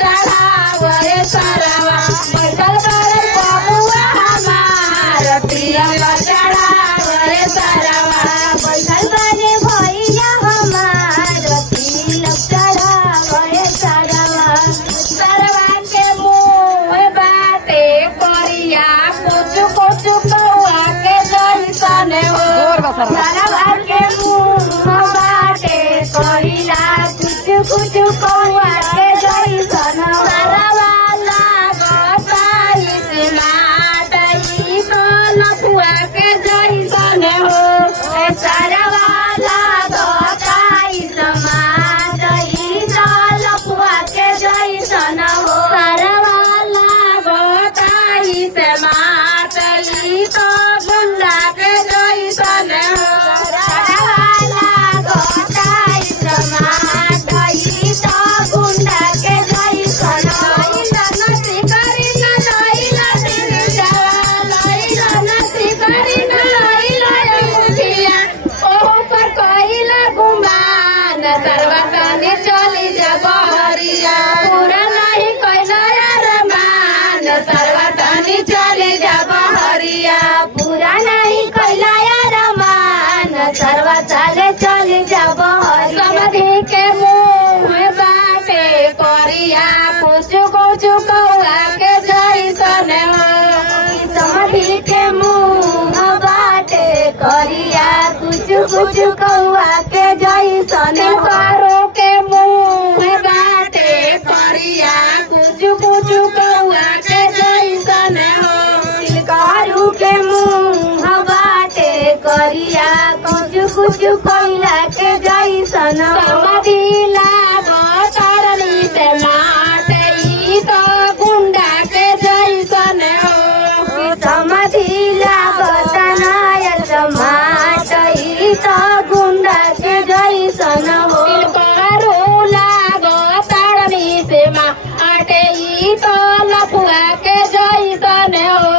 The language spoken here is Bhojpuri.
चढ़ावे सरवा बैठल बारे बबुआ हमार तिलक चढ़ावे सरवा बैठल बारे भैया हमार तिलक चढ़ावे सरवा सरवा के मुँह बाटे करिया कुछ कुछ कौआ के जैसन हो सरवा के मुँह बाटे करिया कुछ कुछ कौआ के जैसन हो सरवा लागताई से माटई तो लफुआ के जैसन हो सरवा लागताई से माटई तो लफुआ के जैसन हो सरवा लागताई से माटई तो गुंडा के जैसन हो सरवा लागताई से माटई तो गुंडा के जैसन हो नसी करी न लैला तेरे जवा लैला नसी करी न लैला मुखिया ओहो पर कइला गुमान सरवा तनी चली जा बहरिया पूरा नहीं कइला अरमान सरवा तनी चली जा बहरिया पूरा नहीं कइला अरमान सरवा चली जा बहरिया समधि के मुँह बाटे करिया कुछ कुछ कौआ के जैसन हो समधि के मुँह बाटे करिया कुछ कुछ कौआ के जैसन करो के मुँह बाटे करिया कुछ कुछ कौआ के जैसन हो करू के मुँह बाटे करिया कुछ कुछ कौआ के जैसन हो समधि लागतारनी से माटई तो गुंडा के जैसन हो समधि लागतानाय माटई तो गुंडा के जैसन हो करू लागतारनी से माटई तो लफुआ के जैसन हो